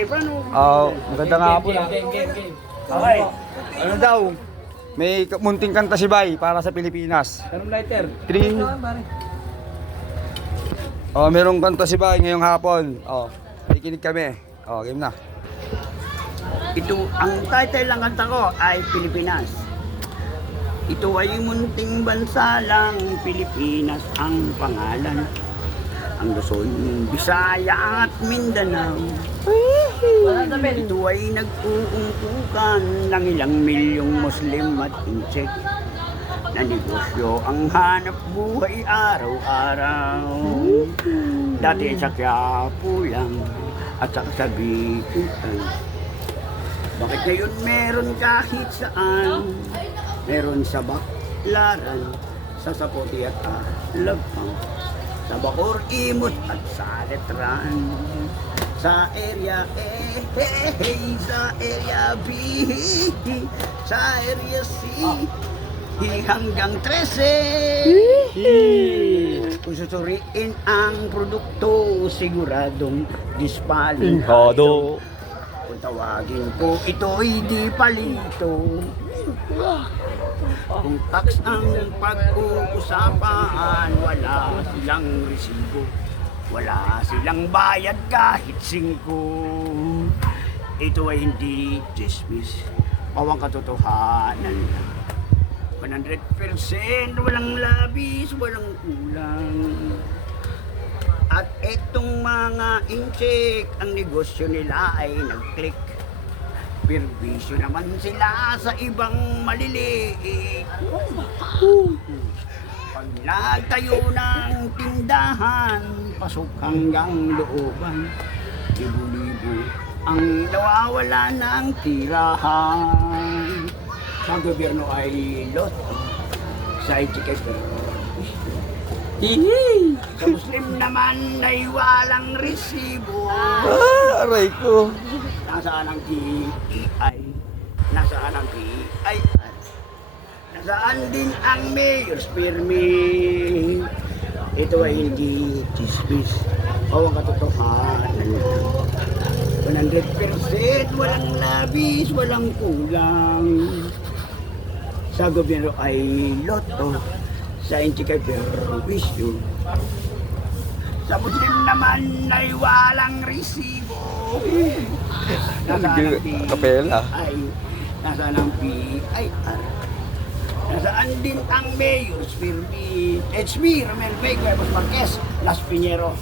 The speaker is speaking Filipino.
Ay, paano? Maganda nga po. Okay. Ano daw? May munting kanta si Bay para sa Pilipinas. Anong lighter? 3. Merong kanta si Bay ngayong hapon. Nakikinig kami. Game na. Ito, ang title ng kanta ko ay Pilipinas. Ito ay munting bansa lang, Pilipinas ang pangalan. Ang Luzon, Visaya at Mindanao. Ito ay nag-uungkukan ng ilang milyong Muslim at Incheck. Na negosyo ang hanap buhay araw-araw. Dati sa Quiapo lang at saka sa Bicol. Bakit ngayon meron kahit saan? Meron sa Baklaran, sa Sapote at Alabang, sa Bacoor, Imos at sa Letran. Sa area A, sa area B, sa area C, hanggang 13. Kung susuriin ang produkto, siguradong dispalingado. Kung tawagin ko, ito'y di palito. Kung tax ang pag-uusapan, wala silang resibo. Wala silang bayad kahit 5. Ito ay hindi dismiss, pawang katotohanan lang. 100% walang labis, walang kulang. At etong mga incheck, ang negosyo nila ay nag-click. Perwisyo naman sila sa ibang maliliit. Pag nagtayo ng tindahan, pasok hanggang looban. Libo-libo ang nawawala ng tirahan. Sa gobyerno ay lot, sa education. Sa Muslim naman ay walang resibo. Aray ko. Nasaan ang PEI? Nasaan ang PIR? Nasaan din ang mayor's permit? Ito ay hindi chismis o ang katotohanan. 100% walang labis, walang kulang. Sa gobyerno ay loto, sa inchikay perwisyo. Sa Muslim naman ay walang resibo. Nasaan ang Kapela. PII? Nasaan ang PIR? Nasaan din ang mayor's permit? It's me, Romel Vega, Marquez, Las Piñero.